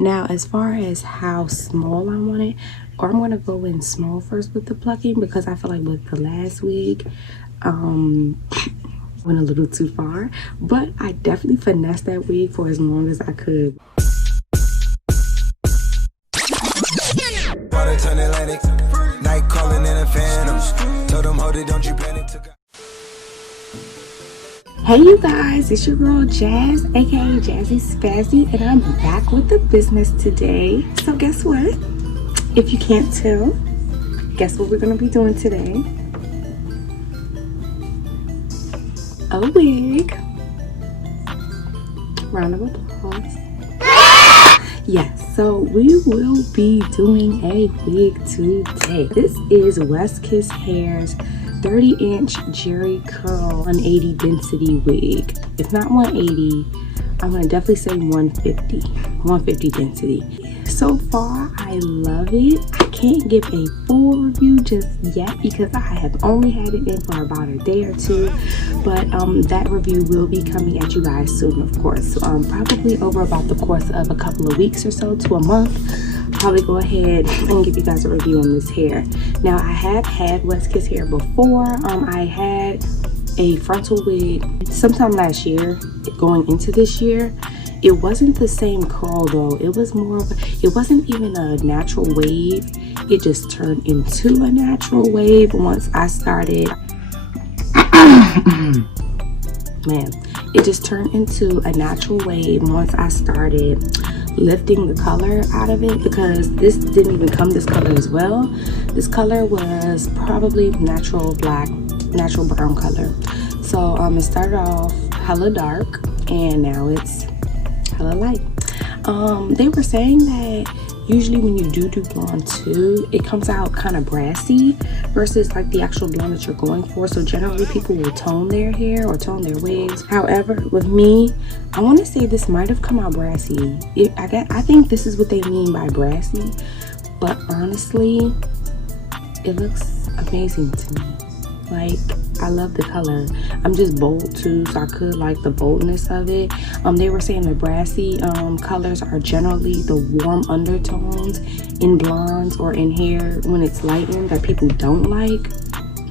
Now, as far as how small I want it, or I'm going to go in small first with the plucking, because I feel like with the last wig, went a little too far. But I definitely finessed that wig for as long as I could. Night calling in a phantom. Told them, hold it, don't you panic. Hey you guys, it's your girl Jazz, aka Jazzy Spazzy, and I'm back with the business today. So guess what? If you can't tell, guess what we're gonna be doing today? A wig. Round of applause. Yes, so we will be doing a wig today. This is WESTKISS Hair's 30-inch Jerry Curl 180 density wig. If not 180, I'm gonna definitely say 150 density. So far, I love it. I can't give a full review just yet because I have only had it in for about a day or two, but that review will be coming at you guys soon, of course. Probably over about the course of a couple of weeks or so to a month. Probably go ahead and give you guys a review on this hair. Now, I have had WESTKISS hair before. I had a frontal wig sometime last year going into this year. It wasn't the same curl though. It was more of it wasn't even a natural wave. It just turned into a natural wave once I started man, it just turned into a natural wave once I started lifting the color out of it, because this didn't even come this color as well. This color was probably natural black, natural brown color. So it started off hella dark and now it's hella light. They were saying that usually when you do blonde too, it comes out kind of brassy versus like the actual blonde that you're going for. So generally people will tone their hair or tone their wigs. However, with me, I want to say this might have come out brassy. I think this is what they mean by brassy, but honestly, it looks amazing to me. Like, I love the color. I'm just bold too, so I could like the boldness of it. They were saying the brassy colors are generally the warm undertones in blondes or in hair when it's lightened that people don't like.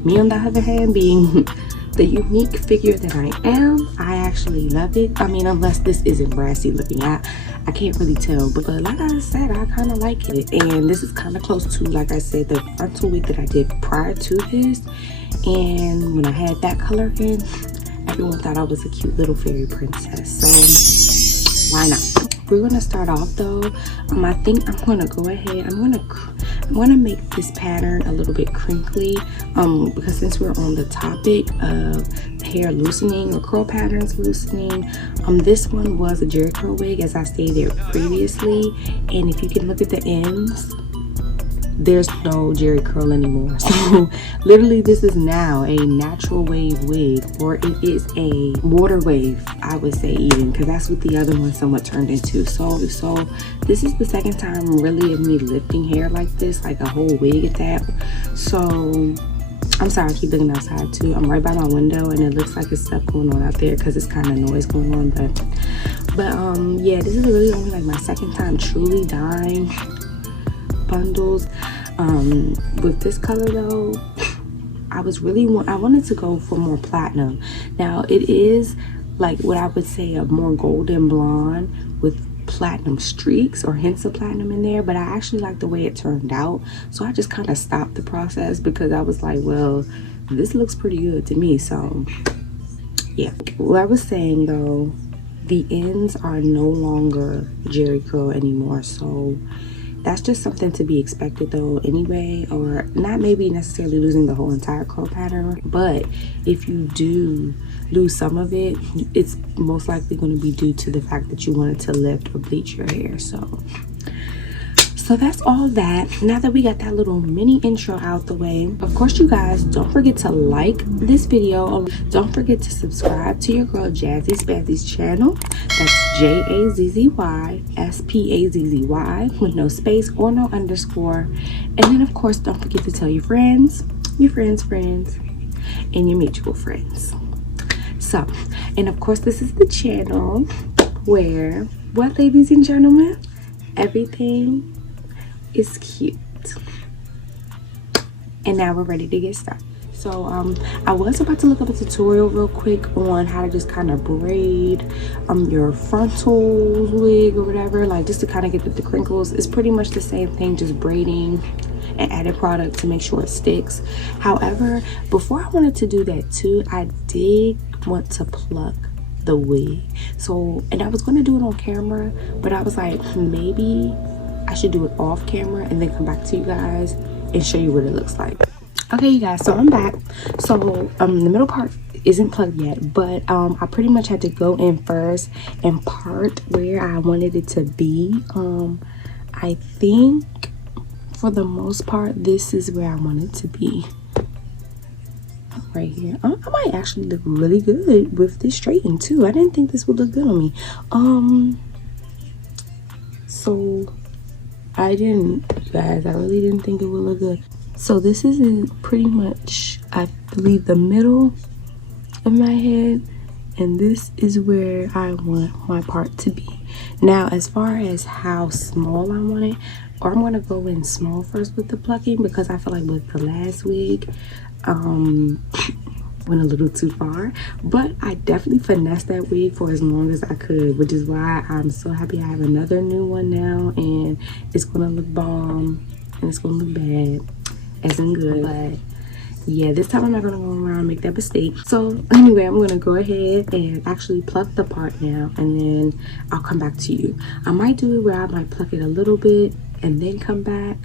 Me on the other hand, being the unique figure that I am, I actually love it. I mean, unless this isn't brassy looking, I can't really tell, but like I said, I kind of like it. And this is kind of close to, like I said, the frontal wig that I did prior to this. And when I had that color in, everyone thought I was a cute little fairy princess, so why not? We're gonna start off though. I think I'm gonna go ahead, I'm gonna make this pattern a little bit crinkly, because since we're on the topic of hair loosening or curl patterns loosening, this one was a Jerry curl wig, as I stated previously, and if you can look at the ends, there's no Jerry curl anymore. So literally this is now a natural wave wig, or it is a water wave, I would say, even, because that's what the other one somewhat turned into. So this is the second time really of me lifting hair like this, like a whole wig at that. So I'm sorry, I keep looking outside too. I'm right by my window and it looks like it's stuff going on out there because it's kind of noise going on, but yeah, this is really only like my second time truly dyeing bundles. With this color though, I wanted to go for more platinum. Now it is like what I would say a more golden blonde with platinum streaks or hints of platinum in there, but I actually like the way it turned out, so I just kind of stopped the process because I was like, well, this looks pretty good to me. So yeah, what I was saying though, the ends are no longer Jerry curl anymore, so that's just something to be expected though anyway, or not maybe necessarily losing the whole entire curl pattern, but if you do lose some of it, it's most likely going to be due to the fact that you wanted to lift or bleach your hair. So that's all that. Now that we got that little mini intro out the way, of course you guys don't forget to like this video. Don't forget to subscribe to your girl Jazzy Spazzy's channel. That's JAZZY SPAZZY with no space or no underscore. And then of course don't forget to tell your friends, and your mutual friends. So, and of course this is the channel where, what, ladies and gentlemen? everything is cute. And now we're ready to get started. So I was about to look up a tutorial real quick on how to just kind of braid your frontal wig or whatever, like just to kind of get the crinkles. It's pretty much the same thing, just braiding and added product to make sure it sticks. However, before I wanted to do that too, I did want to pluck the wig. So, and I was going to do it on camera, but I was like, maybe I should do it off camera and then come back to you guys and show you what it looks like. Okay, you guys, so I'm back. So the middle part isn't plugged yet, but I pretty much had to go in first and part where I wanted it to be. I think for the most part this is where I want it to be, right here. I might actually look really good with this straightened too. I didn't think this would look good on me. So I didn't, guys, I really didn't think it would look good. So this is pretty much, I believe, the middle of my head, and this is where I want my part to be. Now, as far as how small I want it, or I'm gonna go in small first with the plucking, because I feel like with the last wig, went a little too far, but I definitely finessed that wig for as long as I could, which is why I'm so happy I have another new one now, and it's gonna look bomb and it's gonna look bad as in good. But yeah, this time I'm not gonna go around and make that mistake. So anyway, I'm gonna go ahead and actually pluck the part now, and then I'll come back to you. I might do it where I might pluck it a little bit and then come back,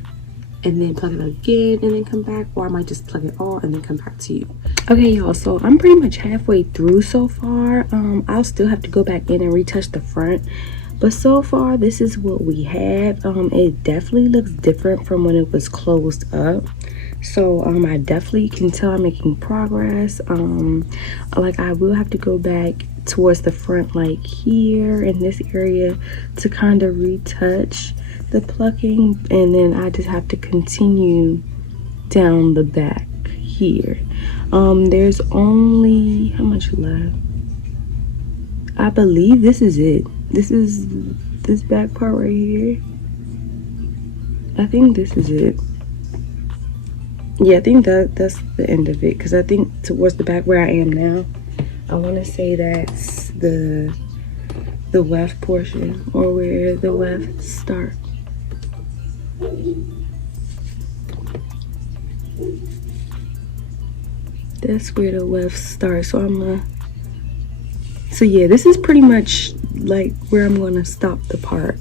and then plug it again and then come back, or I might just plug it all and then come back to you. Okay, y'all, so I'm pretty much halfway through so far. I'll still have to go back in and retouch the front, but so far this is what we have. It definitely looks different from when it was closed up. So I definitely can tell I'm making progress. Like, I will have to go back towards the front, like here in this area, to kind of retouch the plucking, and then I just have to continue down the back here. There's only, how much left? I believe this is it. This is this back part right here. I think this is it. Yeah, I think that's the end of it, because I think towards the back where I am now, I want to say that's the weft portion, or where the wefts start. That's where the weft starts. So yeah, this is pretty much like where I'm gonna stop the part.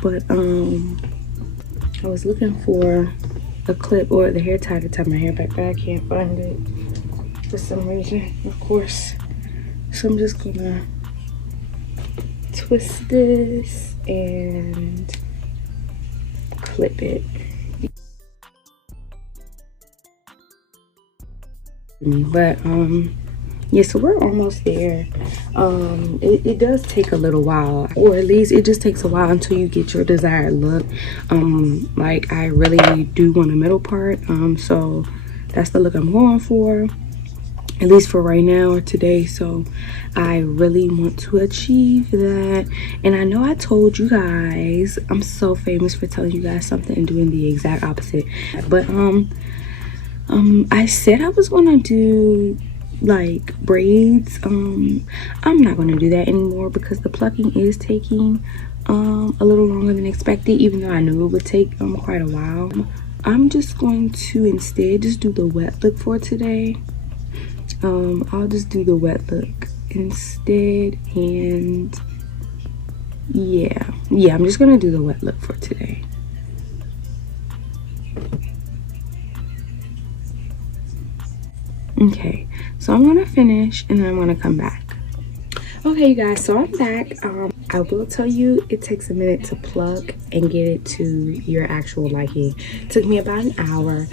But I was looking for a clip or the hair tie to tie my hair back, but I can't find it for some reason, of course. So I'm just gonna twist this and clip it. But yeah, so we're almost there. It does take a little while, or at least it just takes a while until you get your desired look. Like, I really do want a middle part, so that's the look I'm going for, at least for right now or today. So I really want to achieve that. And I know I told you guys, I'm so famous for telling you guys something and doing the exact opposite, but I said I was gonna do like braids. I'm not gonna do that anymore, because the plucking is taking a little longer than expected, even though I knew it would take quite a while. I'm just going to instead just do the wet look for today. I'll just do the wet look instead, and yeah, I'm just gonna do the wet look for today. Okay, so I'm gonna finish and then I'm gonna come back. Okay, you guys, so I'm back. I will tell you, it takes a minute to pluck and get it to your actual liking. It took me about an hour.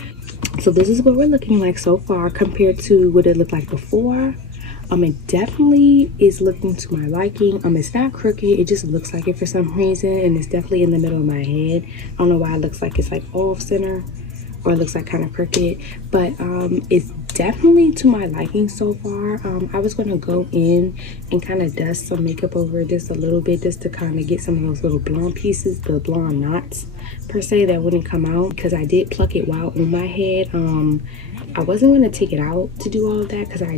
So this is what we're looking like so far compared to what it looked like before. It definitely is looking to my liking. It's not crooked, it just looks like it for some reason, and it's definitely in the middle of my head. I don't know why it looks like it's like off center, or it looks like kind of crooked, but it's definitely to my liking so far. I was gonna go in and kind of dust some makeup over it just a little bit, just to kind of get some of those little blonde pieces, the blonde knots per se, that wouldn't come out, because I did pluck it while on my head. I wasn't gonna take it out to do all of that because I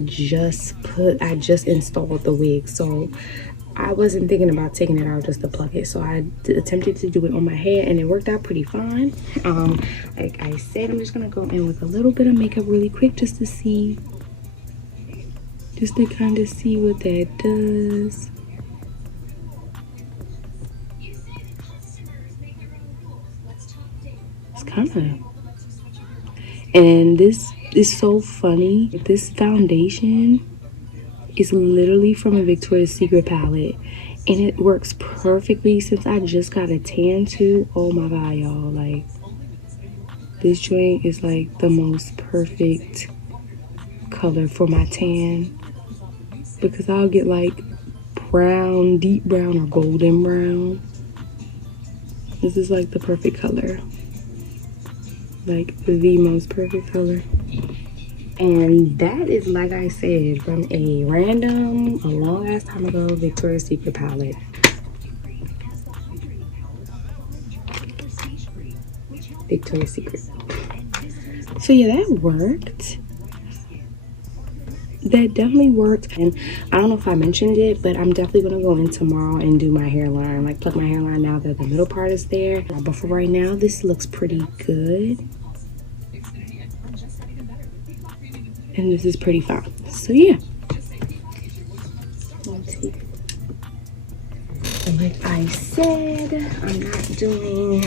just installed the wig, so I wasn't thinking about taking it out just to pluck it. So I attempted to do it on my head, and it worked out pretty fine. Like I said, I'm just gonna go in with a little bit of makeup really quick, just to kind of see what that does. It's kind of, and this is so funny. This foundation is literally from a Victoria's Secret palette, and it works perfectly since I just got a tan too. Oh my god, y'all, like this joint is like the most perfect color for my tan, because I'll get like brown, deep brown, or golden brown. This is like the perfect color, like the most perfect color. And that is, like I said, from a random, a long ass time ago Victoria's Secret palette. Victoria's Secret. So yeah, that worked. That definitely worked. And I don't know if I mentioned it, but I'm definitely gonna go in tomorrow and do my hairline, like pluck my hairline now that the middle part is there. But for right now, this looks pretty good. And this is pretty fun. So yeah. Let's see. Like I said, I'm not doing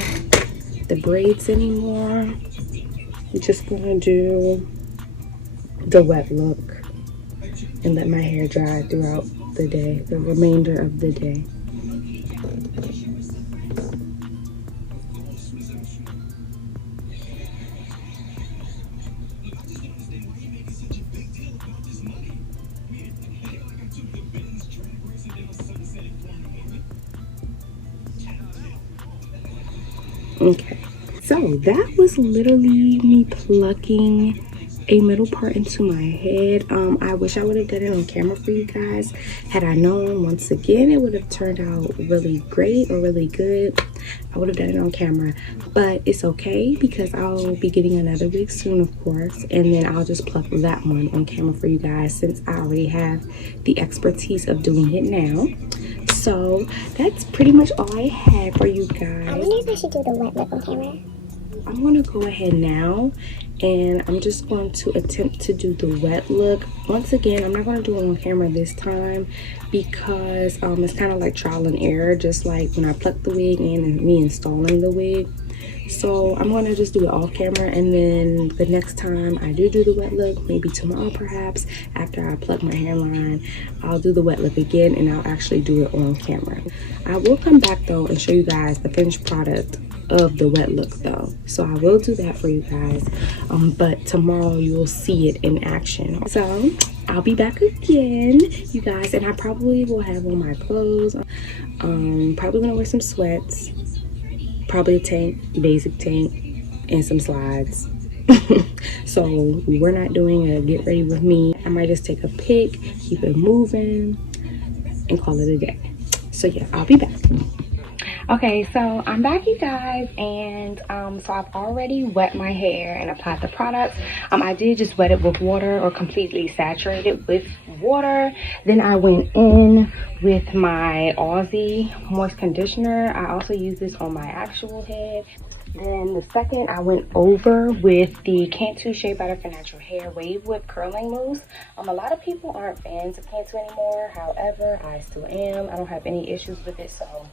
the braids anymore. I'm just gonna do the wet look and let my hair dry throughout the day, the remainder of the day. Okay, so that was literally me plucking a middle part into my head. I wish I would have done it on camera for you guys. Had I known, once again, it would have turned out really great or really good. I would have done it on camera, but it's okay because I'll be getting another wig soon, of course, and then I'll just pluck that one on camera for you guys, since I already have the expertise of doing it now. So that's pretty much all I had for you guys. I wonder if I should do the wet lip on camera. I'm gonna go ahead now, and I'm just going to attempt to do the wet look. Once again, I'm not going to do it on camera this time because it's kind of like trial and error, just like when I plucked the wig and me installing the wig. So I'm going to just do it off camera, and then the next time I do the wet look, maybe tomorrow perhaps, after I pluck my hairline, I'll do the wet look again, and I'll actually do it on camera. I will come back though and show you guys the finished product of the wet look though, so I will do that for you guys, but tomorrow you will see it in action. So I'll be back again, you guys, and I probably will have on my clothes. Probably gonna wear some sweats, probably a tank, basic tank, and some slides. So we're not doing a get ready with me. I might just take a pic, keep it moving, and call it a day. So yeah, I'll be back. Okay, so I'm back, you guys, and so I've already wet my hair and applied the products. I did just wet it with water, or completely saturate it with water. Then I went in with my Aussie moist conditioner. I also use this on my actual head. Then the second, I went over with the Cantu Shea Butter for Natural Hair Wave Whip Curling Mousse. A lot of people aren't fans of Cantu anymore. However, I still am. I don't have any issues with it, so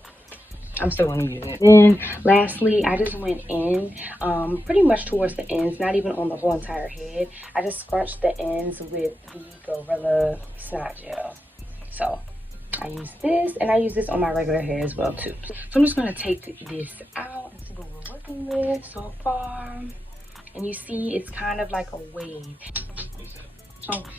I'm still going to use it. Then lastly, I just went in pretty much towards the ends, not even on the whole entire head. I just scrunched the ends with the Gorilla Snot Gel. So I use this, and I use this on my regular hair as well too. So I'm just going to take this out and see what we're working with so far. And you see it's kind of like a wave. Okay.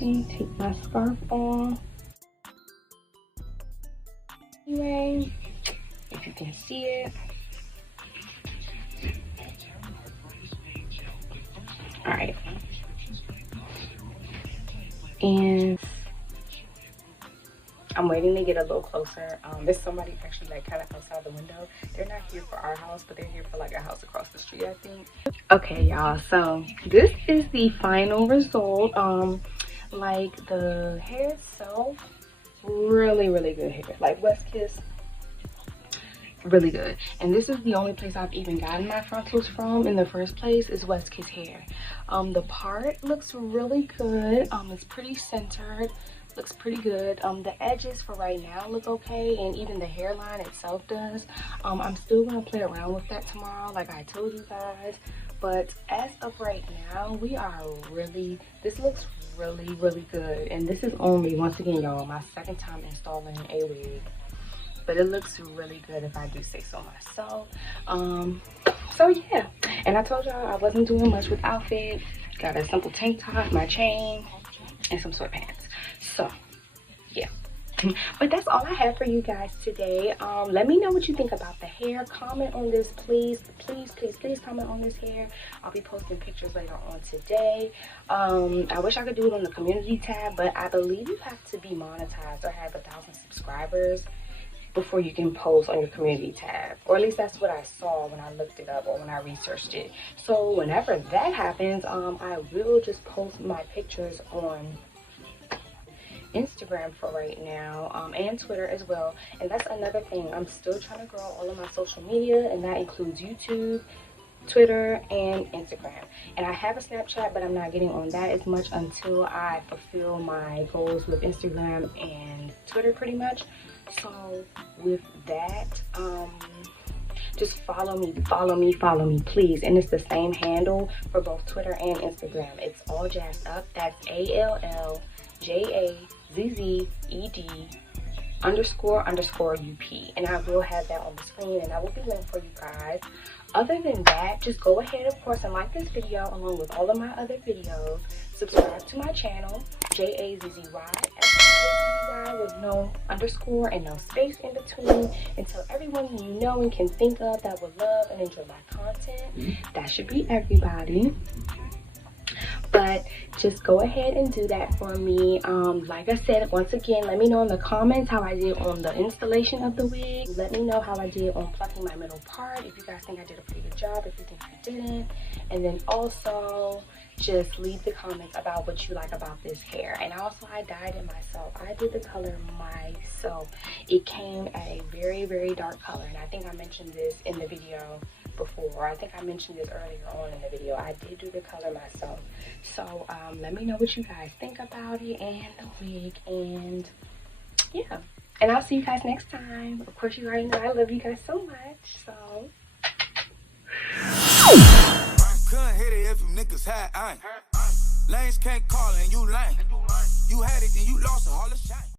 me take my scarf off. Anyway, if you can see it. Alright. And I'm waiting to get a little closer. There's somebody actually like kind of outside the window. They're not here for our house, but they're here for like a house across the street, I think. Okay, y'all, so this is the final result. Like the hair itself, really good hair. Like WESTKISS, really good. And this is the only place I've even gotten my frontals from in the first place, is WESTKISS hair. The part looks really good. It's pretty centered, looks pretty good. The edges for right now look okay, and even the hairline itself does. I'm still gonna play around with that tomorrow, like I told you guys. But as of right now, we are really, this looks really good. And this is only, once again, y'all, my second time installing a wig, but it looks really good if I do say so myself. So yeah, and I told y'all I wasn't doing much with outfit. Got a simple tank top, my chain, and some sweatpants. So yeah. But that's all I have for you guys today. Let me know what you think about the hair. Comment on this, please comment on this hair. I'll be posting pictures later on today. I wish I could do it on the community tab, but I believe you have to be monetized or have 1,000 subscribers before you can post on your community tab, or at least that's what I saw when I looked it up or when I researched it. So whenever that happens, I will just post my pictures on Instagram for right now, and Twitter as well. And that's another thing, I'm still trying to grow all of my social media, and that includes YouTube, Twitter, and Instagram. And I have a Snapchat, but I'm not getting on that as much until I fulfill my goals with Instagram and Twitter pretty much. So with that, just follow me please. And it's the same handle for both Twitter and Instagram. It's all jazzed up. That's ALLJAZZED __UP, and I will have that on the screen, and I will be linked for you guys. Other than that, just go ahead, of course, and like this video along with all of my other videos. Subscribe to my channel, JAZZY, with no underscore and no space in between, and tell everyone you know and can think of that would love and enjoy my content. That should be everybody. But just go ahead and do that for me. Like I said, once again, let me know in the comments how I did on the installation of the wig. Let me know how I did on plucking my middle part, if you guys think I did a pretty good job, if you think I didn't. And then also just leave the comments about what you like about this hair. And also, I dyed it myself. I did the color myself. It came at a very dark color, and I think I mentioned this in the video before. I think I mentioned this earlier on in the video. I did do the color myself. So let me know what you guys think about it and the wig, and yeah, and I'll see you guys next time. Of course, you already know I love you guys so much. So couldn't hit it if you niggas had lanes can't call and you lame. You had it, then you lost all the shine.